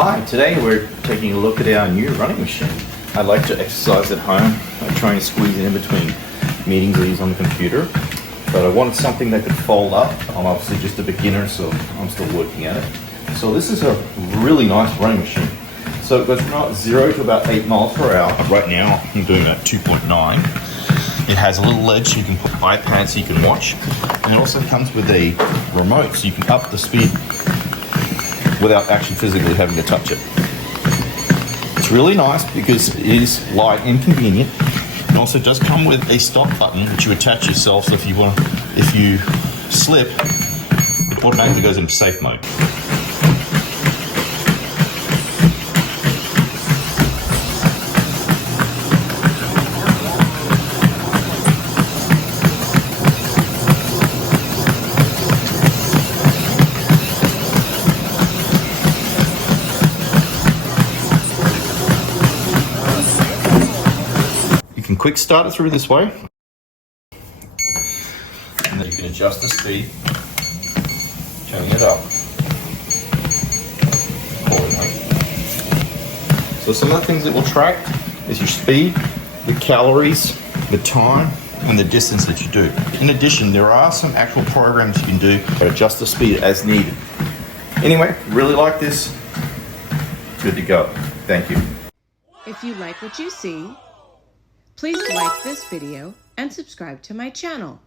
Hi, today we're taking a look at our new running machine. I like to exercise at home. I try and squeeze it in between meetings I use on the computer, but I wanted something that could fold up. I'm obviously just a beginner, so I'm still working at it. So this is a really nice running machine. So it goes from about 0 to about 8 miles per hour. Right now I'm doing about 2.9. It has a little ledge so you can put iPads so you can watch. And it also comes with a remote so you can up the speed without actually physically having to touch it. It's really nice because it is light and convenient. It also does come with a stop button which you attach yourself, so if you slip, it automatically goes into safe mode. You can quick start it through this way, and then you can adjust the speed, turning it up accordingly. So some of the things it will track is your speed, the calories, the time, and the distance that you do. In addition, there are some actual programs you can do to adjust the speed as needed. Anyway, really like this. Good to go. Thank you. If you like what you see, please like this video and subscribe to my channel.